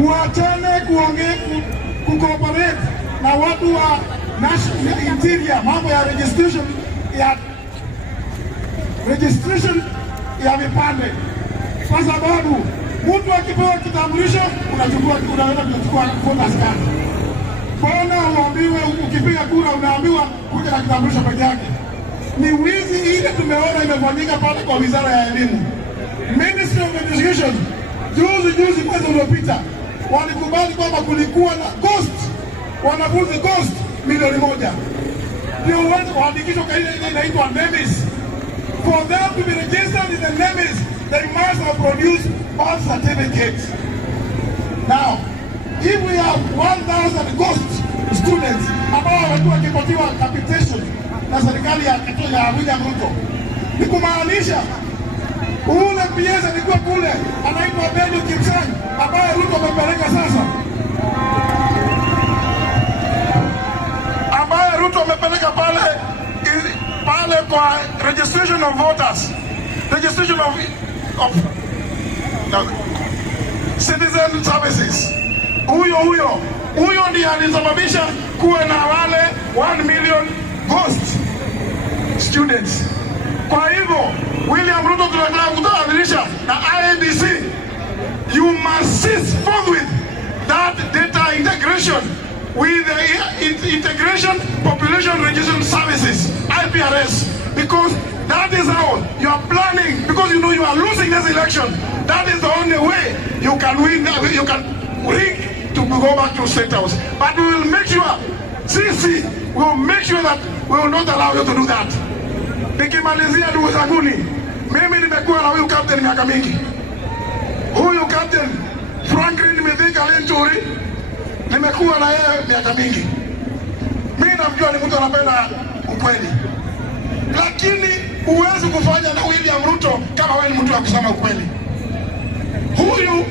Kuachane kucooperate na watu wa national interior, mambo ya registration ya vipande, kwa sababu mtu akipewa kitambulisho unaenda kuchukua voters card. Mbona uambiwe ukipiga kura unaambiwa kuja na kitambulisho peke yake? Ni wizi ile tumeona imefanyika pale kwa Wizara ya Elimu. Ministry of Education juzi mwezi uliopita walikubali kwamba kulikuwa na wanafunzi milioni 1 ndio waandikishwa kwa ile inaitwa NEMIS. For them to be registered in the NEMIS, they must have produced all certificates. Now, if we have 1,000 ghost students ambao watu wakipatiwa capitation na serikali ya William Ruto, ni kumaanisha ule PS alikuwa kule anaitwa Benjamin Kipsang ambaye Ruto amepeleka sasa, ambaye Ruto amepeleka pale kwa registration of voters, registration of citizen services. Huyo ndiye alisababisha kuwe na wale 1 million ghost students. Kwa hivyo William Ruto tunataka kutaadhirisha na IEBC, you must cease forthwith that data integration with the Integration Population Registration Services, IPRS, because that is how you are planning, because you know you are losing this election. That is the only way you can win, you can rig to go back to State House. But we will make sure, we will make sure that we will not allow you to do that. Nikimalizia ndugu zanguni, mimi nimekuwa na huyu captain miaka mingi. Huyu captain Franklin Mithika Linturi nimekuwa na yeye miaka mingi. Mimi namjua ni mtu anapenda ukweli. Lakini huwezi kufanya na William Ruto kama wewe ni mtu wa kusema ukweli. Huyu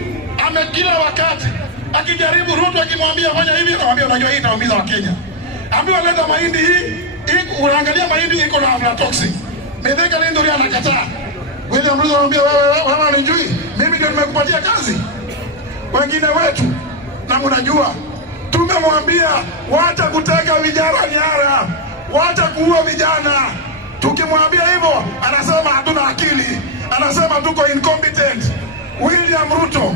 kila wakati akijaribu, Ruto akimwambia fanya hivi, anamwambia unajua hii itaumiza Wakenya. Ambiwa leta mahindi hii, unaangalia mahindi iko na aflatoxin. Mithika Linturi anakataa. William Ruto anamwambia wewe unanijui? Mimi ndio nimekupatia kazi. Wengine wetu na mnajua tumemwambia wacha kuteka vijana nyara, wacha kuua vijana. Tukimwambia hivyo anasema hatuna akili, anasema tuko incompetent. William Ruto,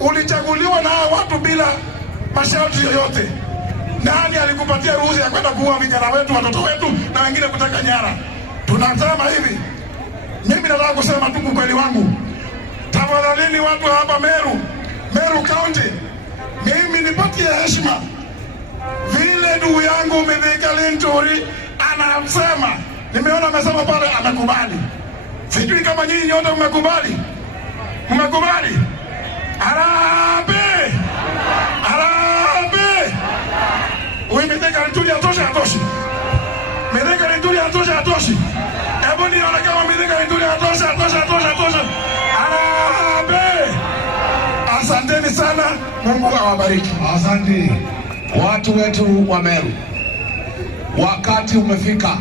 ulichaguliwa na watu bila masharti yoyote. Nani alikupatia ruhusa ya kwenda kuua vijana wetu, watoto wetu na wengine kuteka nyara? Tunasema hivi, mimi nataka kusema tu kweli wangu. Tafadhalini watu hapa Meru County, mimi nipatie heshima vile ndugu yangu Mithika Linturi anasema. Nimeona amesema pale amekubali. Sijui kama nyinyi wote mmekubali. Mmekubali? Harambee! Harambee! Wewe Mithika Linturi atoshi. Mithika Linturi atoshi. Hebu nione kama Mithika Linturi atoshi. Harambee! Asanteni sana, Mungu awabariki. Asante watu wetu wa Meru, wakati umefika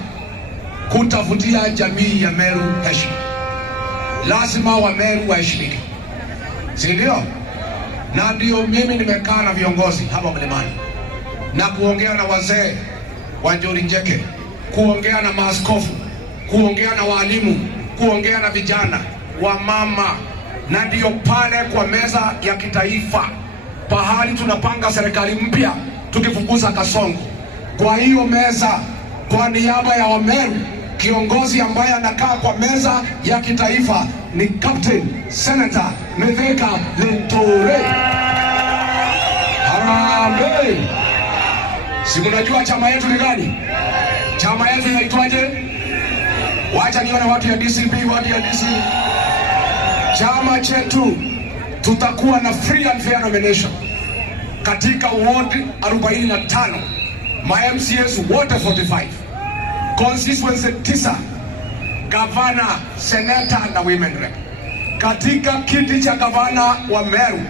kutafutia jamii ya Meru heshima. Lazima wa Meru waheshimike, si ndio? Na ndio mimi nimekaa na viongozi hapa mlimani na kuongea na wazee wa Njuri Njeke, kuongea na maaskofu, kuongea na walimu, kuongea na vijana wa mama, na ndio pale kwa meza ya kitaifa pahali tunapanga serikali mpya tukifukuza Kasongo. Kwa hiyo meza, kwa niaba ya Wameru, kiongozi ambaye anakaa kwa meza ya kitaifa ni Captain Senator Mithika Linturi. Harambee! Si mnajua chama yetu ni gani? Chama yetu inaitwaje? Wacha nione watu ya DCP, Chama chetu tutakuwa na free and fair nomination katika ward 45, ma MCAs wote 45, constituency 9, gavana, senator na women rep. Katika kiti cha gavana wa Meru,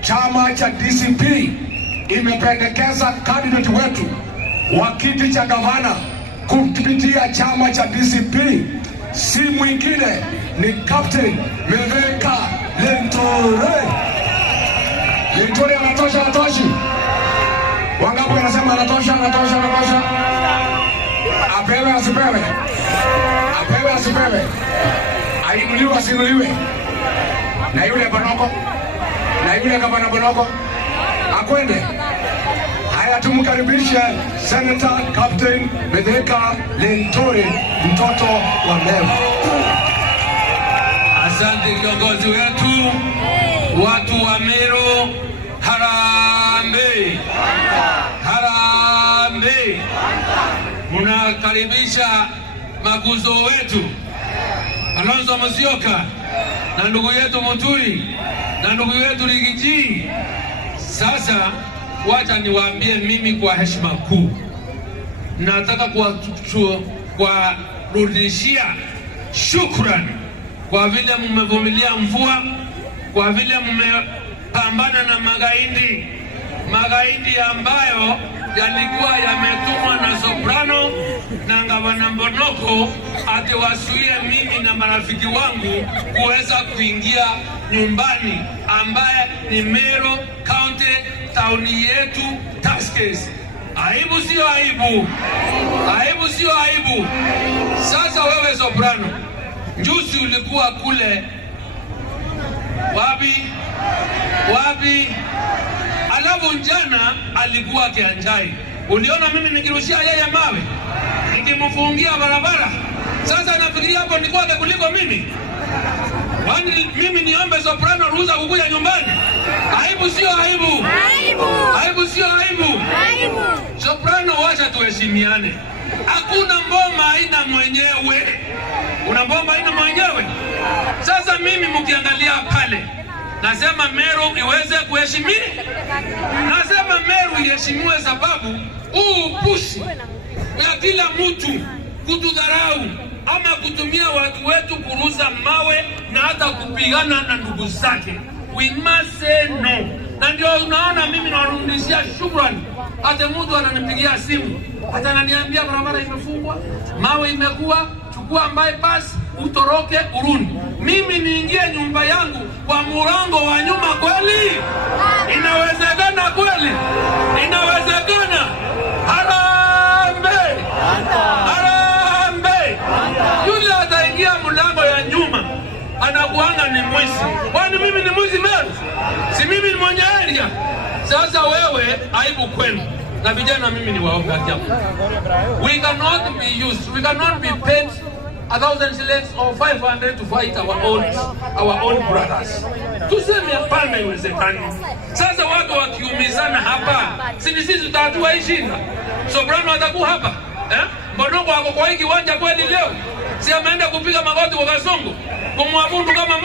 chama cha DCP imependekeza candidate wetu wa kiti cha gavana kupitia chama cha DCP, si mwingine ni Captain Mithika Linturi. Linturi anatosha, anatoshi? Wangapi wanasema anatosha, anatosha, anatosha? Apewe asipewe? Apewe asipewe? Ainuliwe asinuliwe? Na yule Bonoko? Na yule gavana Bonoko? Akwende? Haya, tumkaribishe Senator Captain Mithika Linturi, mtoto wa Meru. Asante kiongozi wetu, watu wa Meru, harambee, harambee. Munakaribisha makuzo wetu Kalonzo Musyoka na ndugu yetu Muturi na ndugu yetu Rigiji. Sasa wacha niwaambie mimi kwa heshima kuu, nataka kuwarudishia shukrani kwa vile mmevumilia mvua, kwa vile mmepambana na magaidi ambayo yalikuwa yametumwa na Soprano na gavana Bonoko atiwasuie mimi na marafiki wangu kuweza kuingia nyumbani ambaye ni Meru County, tauni yetu Tuskys. Aibu sio aibu? Aibu sio aibu? Sasa wewe Soprano, juzi ulikuwa kule wapi? Alafu jana alikuwa Kianjai. Uliona mimi nikirushia yeye mawe, nikimfungia barabara. Sasa nafikiria hapo ni kwake kuliko mimi. Kwani mimi niombe Soprano ruhusa kukuja nyumbani? Aibu sio aibu? Aibu sio aibu? Soprano, wacha tuheshimiane. Hakuna mboma haina mwenyewe. Una mboma haina mwenyewe? Sasa mimi mkiangalia pale, nasema Meru iweze kuheshimiwa. Nasema Meru iheshimiwe sababu upushi ya kila mtu kutudharau ama kutumia watu wetu kuruza mawe na hata kupigana na ndugu zake. We must say no. Na ndio unaona mimi narudishia shukrani. Hata mtu ananipigia simu, hata ananiambia barabara imefungwa, mawe imekuwa, chukua bypass, utoroke urudi. Mimi niingie nyumba yangu kwa murango wa nyuma kweli? Inawezekana kweli? Inawezekana? Harambee! Harambee! Yule ataingia mlango ya nyuma anakuanga ni mwizi. Kwani mimi ni mwizi Meru? Si mimi ni mwenye area? Sasa wewe aibu kwenu. Na vijana mimi ni waombe hapo. We cannot be used. We cannot be paid 1,000 shillings or 500 to fight our own brothers. Tuseme hapana, iwezekani. Sasa watu wakiumizana hapa, sisi tutatua hii shida. Soprano atakuwa hapa. Bonoko wako kwa hiki kiwanja kweli leo? Si ameenda kupiga magoti kwa Kasongo kumwabudu kama